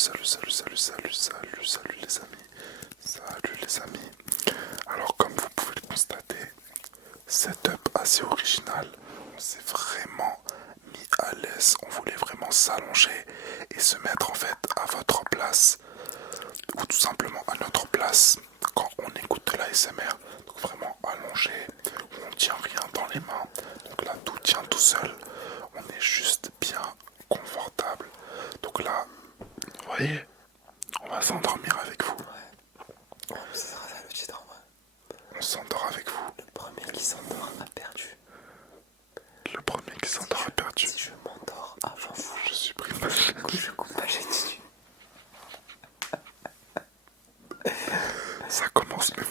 salut les amis. Salut les amis. Alors comme vous pouvez le constater, setup assez original. On s'est vraiment mis à l'aise. On voulait vraiment s'allonger et se mettre en fait à votre place. Ou tout simplement à notre place quand on écoute de l'ASMR. Donc vraiment allongé, on ne tient rien dans les mains. Donc là tout tient tout seul. On est juste bien confortable. Donc là, vous voyez, on va s'endormir avec vous. Ouais. Ça sera ça le titre en vrai. On s'endort avec vous. Le premier qui s'endort a perdu. Le premier qui s'endort a perdu. Si je m'endors avant vous, je supprime ma chaîne. je coupe ma chaîne dessus. Ça commence, mais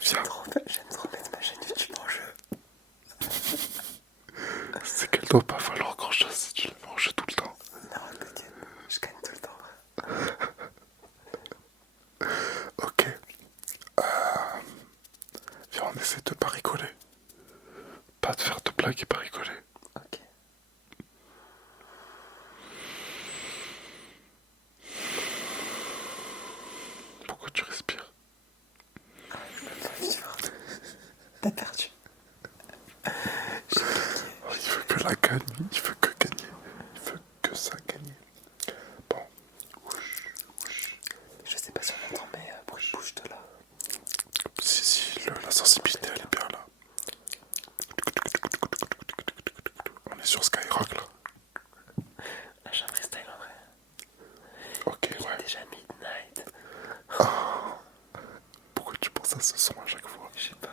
viens. J'aime trop mettre ma chaîne YouTube en jeu. C'est qu'elle doit pas falloir grand chose si tu la mets en jeu tout le temps. Non, t'inquiète, je gagne tout le temps. Ok. Viens, on essaie de pas rigoler. Pas de faire de blagues et pas rigoler. Ok. Pourquoi tu respires? Je peux pas vivre. T'as perdu. Oh, il veut que la gagne. Il veut que gagner. Il veut que ça gagne. Bon. Je sais pas si on entend, mais bouge de là. Si, la sensibilité elle est bien là. On est sur Skyrock là. Là, j'ai un freestyle en vrai. Ok, Il ouais. est déjà midnight. Pourquoi tu penses à ce son à chaque fois? Je sais pas.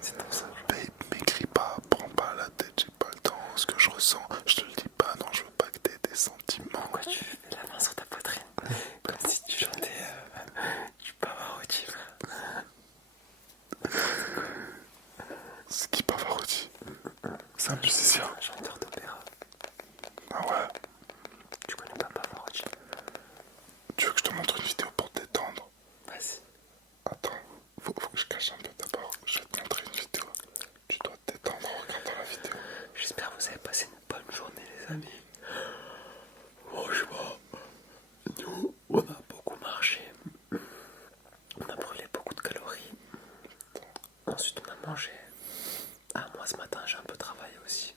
C'est ton ça. Babe, m'écris pas, prends pas la tête, j'ai pas le temps. Ce que je ressens, je te le dis pas, non, je veux pas que t'aies des sentiments. Pourquoi tu mets la main sur ta poitrine? Comme si tu chantais du Pavarotti, frère. C'est qui Pavarotti? C'est un musicien. Un chanteur d'opéra. Ah ouais. Tu connais pas Pavarotti? Tu veux que je te montre une vidéo pour te détendre? Vas-y. Attends, faut que je cache un peu d'abord. Je vais te montrer une vidéo. Tu dois te détendre en regardant la vidéo. J'espère que vous avez passé une bonne journée, les amis. Franchement, nous, on a beaucoup marché. On a brûlé beaucoup de calories. Ensuite, on a mangé. Ah, moi, ce matin, j'ai un peu travaillé aussi.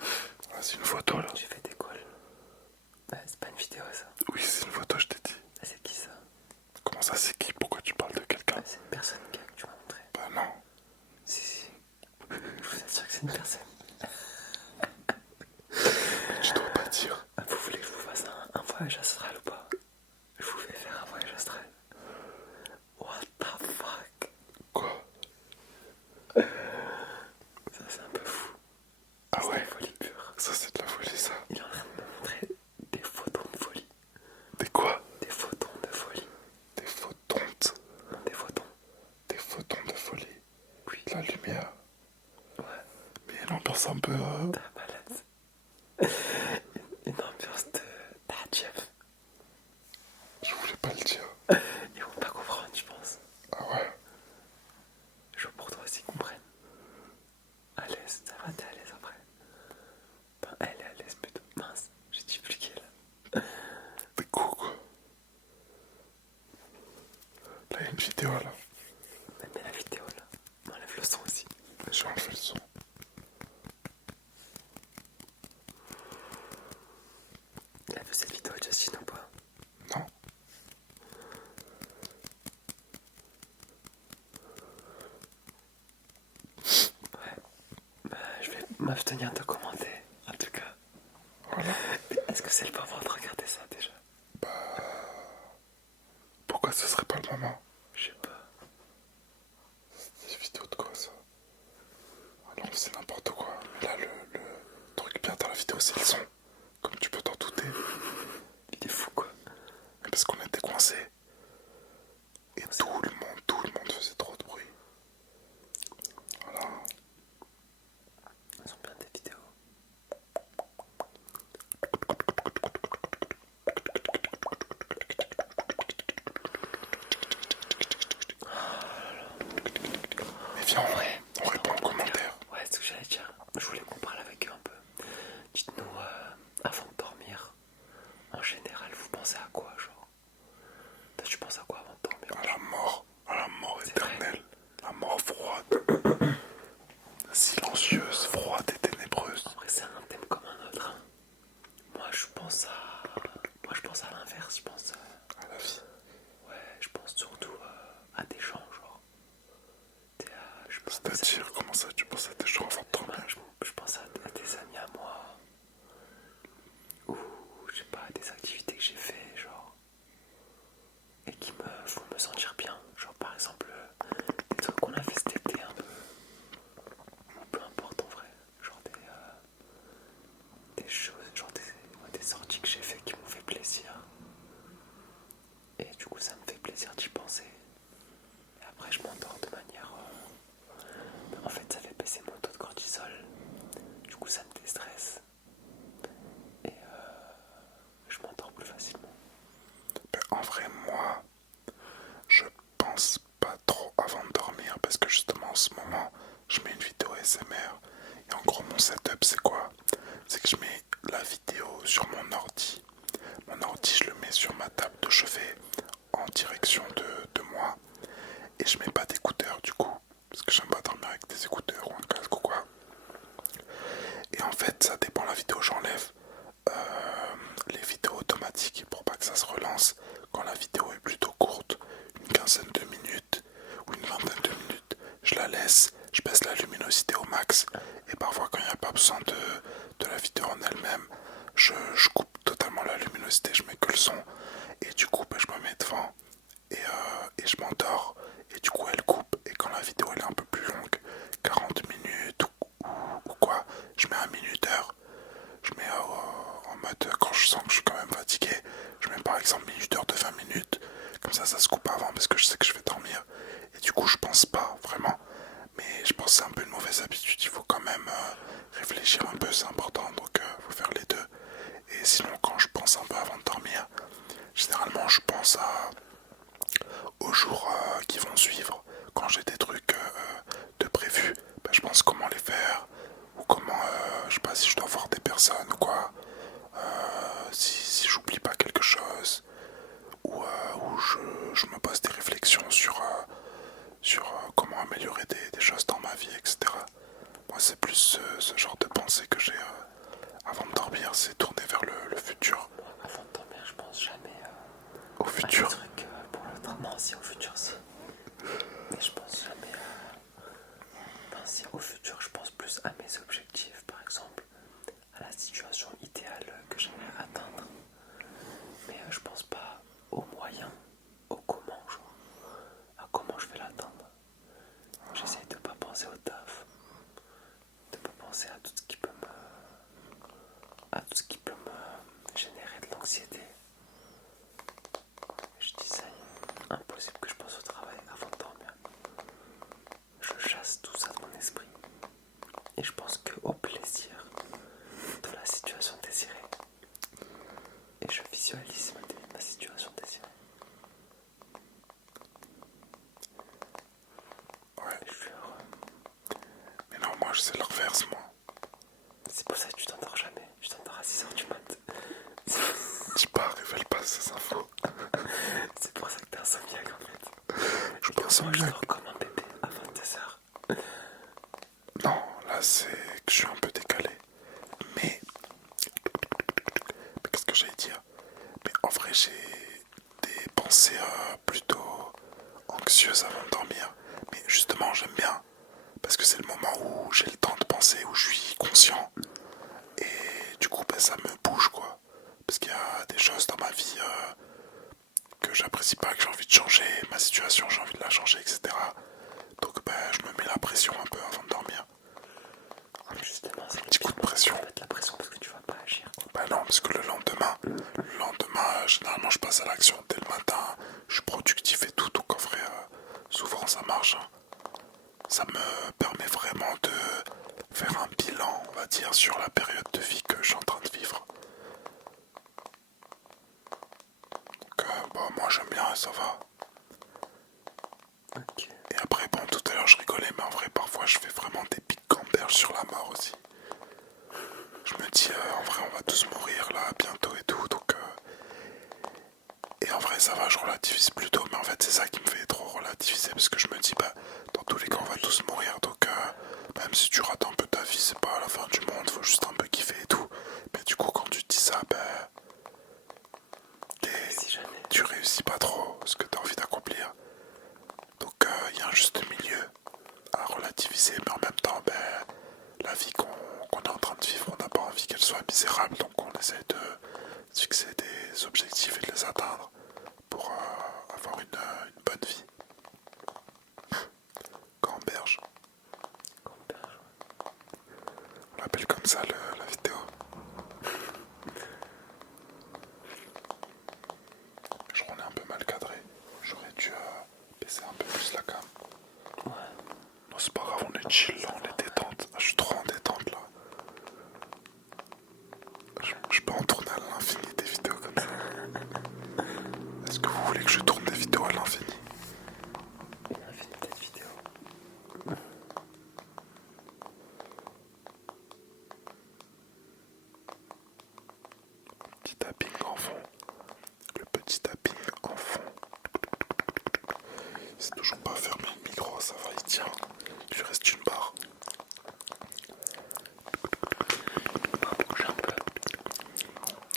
Ah, c'est une photo là. J'ai fait des calls. C'est pas une vidéo, ça. Oui, c'est une photo, je t'ai dit. C'est qui, ça? Comment ça, c'est qui? Pourquoi tu parles de quelqu'un? C'est une personne que tu m'as montré. Bah non. Si. Je vous assure que c'est une personne. Tu dois pas dire. Vous voulez que je vous fasse un voyage astral ou pas? Je vous fais faire un voyage astral. What the fuck? Quoi? Ça, c'est un peu fou. Ah ouais? C'est de folie pure. Ça, c'est de la folie, ça. Il est en train de me montrer des photons de folie. Des quoi? Des photons de folie. Des photontes. Non, des photons. Des photons de folie. Oui. De la lumière. Ouais. Mais il y a une ambiance un peu... T'as malade. Une ambiance de Jeff. Je voulais pas le dire. Ils vont pas comprendre, je pense. Ah ouais? Je veux pour toi aussi qu'ils comprennent. À l'aise, ça va, t'es à l'aise après. Enfin, elle est à l'aise plutôt. Mince, j'ai dit plus qu'elle. Des coups, quoi. Là, il y a une vidéo, là. Mets la vidéo là. M'enlève le son aussi. J'ai enlevé le son. Elle a vu cette vidéo de Justin ou pas? Non. Ouais. Bah, je vais m'abstenir de commenter. En tout cas. Voilà. Est-ce que c'est le moment de regarder ça déjà? Pourquoi ce serait pas le moment? Je sais pas. C'est une vidéo de quoi, ça? Ah non, c'est n'importe quoi. Mais là, le truc bien dans la vidéo, c'est le son. Comme tu peux t'en douter. Il est fou quoi. Parce qu'on était coincés. Et tout le monde faisait trop de bruit. Voilà. Elles sont bien des vidéos. Mais viens, on répond aux commentaires. Ouais, c'est ce que j'allais dire. Je voulais qu'on parle avec eux un peu. Dites-nous pensais à quoi, genre? Toi, tu penses à quoi avant de dormir? À la mort éternelle, la mort froide, silencieuse, froide et ténébreuse. En vrai, c'est un thème comme un autre. Hein. Moi, je pense à l'inverse. Je pense À la vie. ouais, je pense surtout à des gens, genre. Je pense à C'est-à-dire, comment ça, tu penses à tes gens avant de dormir? je pense à des amis à moi. Ou, je sais pas, des activités que j'ai fait, genre. Et qui me font me sentir bien. Genre, par exemple, des trucs qu'on a fait cet été un peu. Peu importe en vrai. Genre des choses, genre des sorties que j'ai fait qui m'ont fait plaisir. Et du coup, ça me fait plaisir d'y penser. Et après, je m'endors de manière. En fait, ça fait baisser mon taux de cortisol. Du coup, ça me déstresse. Et je m'endors plus facilement. Ben, en vrai, moi, je pense pas trop avant de dormir parce que justement en ce moment, je mets une vidéo ASMR. Et en gros, mon setup, c'est quoi? C'est que je mets la vidéo sur mon ordi. Mon ordi, je le mets sur ma table de chevet en direction de moi. Et je mets pas d'écouteurs du coup. Parce que j'aime pas dormir avec des écouteurs ou un casque ou quoi. Et en fait, ça dépend de la vidéo, j'enlève les vidéos automatiques pour pas que ça se relance quand la vidéo est plutôt courte, une quinzaine de minutes ou une vingtaine de minutes. Je la laisse, je baisse la luminosité au max et parfois quand il n'y a pas besoin de la vidéo en elle-même, je coupe totalement la luminosité, je mets que le son et du coup je me mets devant et je m'endors et du coup elle coupe et quand la vidéo elle est un peu plus longue, 40 minutes ou quoi, je mets un minuteur. Je mets en mode quand je sens que je suis quand même fatigué, je mets par exemple minuteur de 20 minutes, comme ça se coupe avant parce que je sais que je vais dormir. Et du coup je pense pas vraiment, mais je pense que c'est un peu une mauvaise habitude, il faut quand même réfléchir un peu, c'est important, donc il faut faire les deux. Et sinon quand je pense un peu avant de dormir, généralement je pense aux jours qui vont suivre. Quand j'ai des trucs de prévus, ben, je pense comment les faire, ou comment, je sais pas si je dois voir des personnes ou quoi, si j'oublie pas quelque chose, ou je me pose des réflexions sur comment améliorer des choses dans ma vie, etc. Moi, c'est plus ce genre de pensée que j'ai avant de dormir, c'est tourner vers le futur. Avant de dormir, je pense jamais Au futur. à des trucs pour le temps. Non, si, au futur, si. Mais je pense jamais Enfin, si, au futur, je pense plus à mes objectifs, par exemple, à la situation idéale que j'aimerais atteindre. Mais je pense pas aux moyens, au comment, genre, à comment je vais l'atteindre. J'essaye de pas penser au taf, de pas penser à tout ce qui peut me générer de l'anxiété. Je dis ça, impossible que je pense au travail avant de dormir. Je chasse tout ça de mon esprit. Et je pense qu'au plaisir de la situation désirée. Et je visualise ma situation désirée. Ouais. Et je suis heureux. Mais non, moi, c'est l'inverse, moi. C'est pour ça que tu t'endors jamais. Tu t'endors à 6h du mat. Dis pas, révèle pas ces infos. C'est pour ça que t'es insomniaque en fait. Je suis pas Moi je insomniaque. dors comme un bébé à 22h. Non, là, c'est que je suis un peu décalé. Mais qu'est-ce que j'allais dire? Mais en vrai, j'ai des pensées plutôt anxieuses avant de dormir. Mais justement, j'aime bien. Parce que c'est le moment où j'ai le temps de penser, où je suis conscient. Et du coup, ben, ça me bouge, quoi. Parce qu'il y a des choses dans ma vie que j'apprécie pas, que j'ai envie de changer. Ma situation, j'ai envie de la changer, etc. Donc, ben, je me mets la pression un peu avant de dormir. Justement, c'est Un petit coup de pression. Tu vas mettre la pression parce que tu vas pas agir. Bah non, parce que le lendemain, généralement je passe à l'action dès le matin, je suis productif et tout, donc en vrai, souvent ça marche. Hein. Ça me permet vraiment de faire un bilan, on va dire, sur la période de vie que je suis en train de vivre. Donc, bah, moi j'aime bien et ça va. Ok. Et après, bon, tout à l'heure je rigolais, mais en vrai, parfois je fais vraiment des pics gamberges sur la mort aussi. Je me dis, en vrai, on va tous mourir là bientôt et tout, donc ça va, je relativise plutôt. Mais en fait, c'est ça qui me fait trop relativiser. Parce que je me dis, bah, dans tous les cas, on va tous mourir. Donc, même si tu rates un peu ta vie, c'est pas la fin du monde. Faut juste un peu kiffer et tout. Mais du coup, quand tu te dis ça, bah, tu réussis pas trop ce que tu as envie d'accomplir. Donc, il y a un juste milieu à relativiser. Mais en même temps, bah, la vie qu'on est en train de vivre, on n'a pas envie qu'elle soit misérable. Donc, on essaie de fixer des objectifs et de les atteindre pour avoir une bonne vie. Gamberge. On appelle comme ça la vidéo. Je crois qu'on est un peu mal cadré. J'aurais dû baisser un peu plus la cam. Ouais. Non, c'est pas grave, on est chill là, on est détente. Je suis trop en détente là. Je peux en tourner à l'infini des vidéos comme ça. Est-ce que vous voulez que je tourne des vidéos à l'infini? L'infinité de vidéos. Petit tapping en fond. Le petit tapping en fond. C'est toujours pas fermé le micro, ça va, il tient. Il lui reste une barre.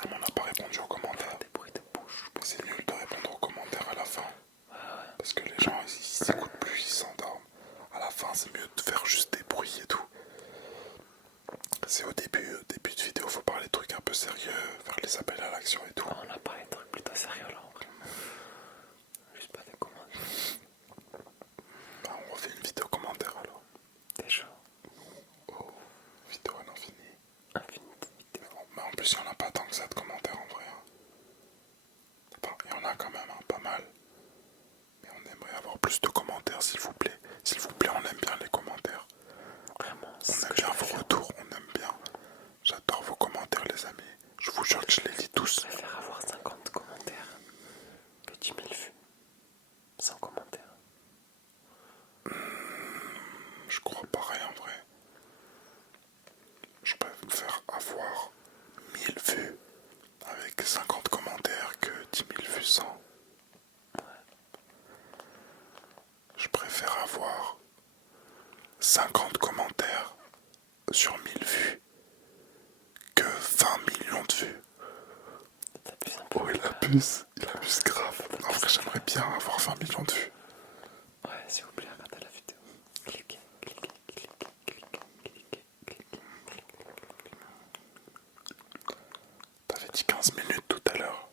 On n'a pas répondu aux commentaires. Des bruits de bouche. C'est nul de répondre aux commentaires à la fin. Parce que les gens, ils s'écoutent plus, ils s'endorment. À la fin, c'est mieux de faire juste des bruits et tout. C'est au début de vidéo, faut parler de trucs un peu sérieux, faire les appels à l'action et tout. On a parlé de trucs plutôt sérieux là en vrai. Juste pas des commentaires. Bah, on refait une vidéo commentaire alors. Déjà. Oh, vidéo à l'infini. Infinité de vidéos. Mais en plus, il n'y en a pas tant que ça de commentaires en vrai. Enfin, il y en a quand même, pas mal. Mais on aimerait avoir plus de commentaires, s'il vous plaît. S'il vous plaît, on aime bien les commentaires. Vraiment, On aime bien vos retours, on aime bien. J'adore vos commentaires, les amis. Je vous jure que je les lis tous. Je préfère avoir 50 commentaires que 10 000 vues. Sans commentaires. Je crois pareil en vrai. Je préfère avoir 1000 vues avec 50 commentaires que 10 000 vues sans. Je préfère avoir 50 commentaires sur 1000 vues que 20 millions de vues. T'abuses un peu. Oh, il abuse grave. En vrai, j'aimerais bien avoir 20 millions de vues. Ouais, s'il vous plaît, regardez la vidéo. Cliquez, cliquez, cliquez, cliquez, cliquez, cliquez. T'avais dit 15 minutes tout à l'heure.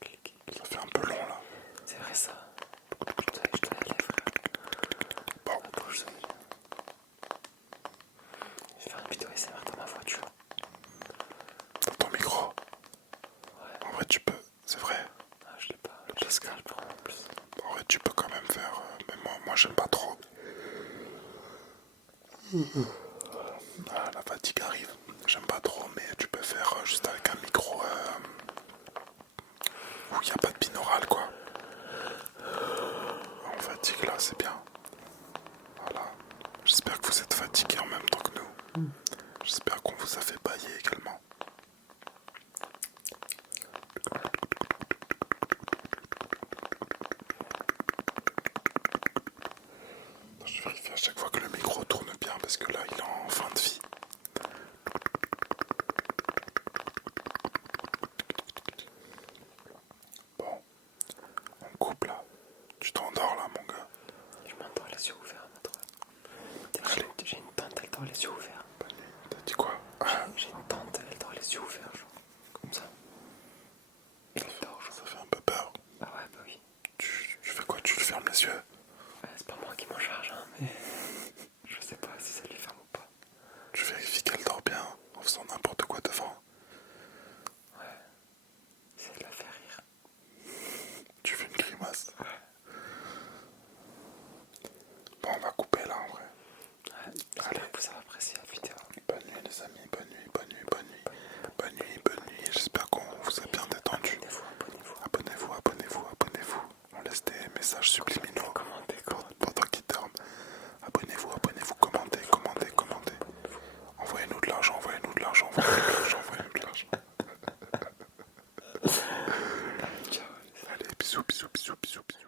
Cliquez. Ça fait un peu long là. C'est vrai ça. Je dois y aller, frère. Bon, Attends, je vais faire une vidéo ASMR dans ma voiture. dans ton micro. Ouais. En vrai, tu peux. C'est vrai. Ah, je l'ai pas. Le Je casque. le prends en plus. En vrai, tu peux quand même faire. Mais moi j'aime pas trop. Ah, la fatigue arrive. J'aime pas trop, mais tu peux faire juste avec un micro où il n'y a pas de binaural, quoi. En fatigue, là, c'est bien. Voilà. J'espère que vous êtes fatigués en même temps que nous. J'espère qu'on vous a fait bailler également. Je vérifie à chaque fois que le micro tourne bien parce que là, il est en fin de vie. Bon, on coupe là. Tu t'endors là, mon gars. Je m'endors les yeux ouverts, notre. J'ai une tante, elle dort les yeux ouverts. Bonne nuit. T'as dit quoi? J'ai une tante, elle dort les yeux ouverts, genre. Comme ça. Et elle dort, genre. Ça fait un peu peur. Ah ouais, bah oui. Tu fais quoi? Tu lui fermes les yeux? Ouais, c'est pas moi qui m'en charge, hein, mais. Je sais pas si ça lui ferme ou pas. Tu vérifies qu'elle dort bien en faisant n'importe quoi devant. Ouais. C'est de la faire rire. Tu fais une grimace. Bon, on va couper là en vrai. Ouais, j'espère que vous avez apprécié la vidéo. Bonne nuit les amis, bonne nuit, bonne nuit, bonne nuit. Bonne nuit, bonne nuit. J'espère qu'on vous a bien détendu. Abonnez-vous, abonnez-vous. Abonnez-vous, abonnez-vous, abonnez-vous. On laisse des messages subliminaux. bisous, bisous, bisous, bisous, bisous.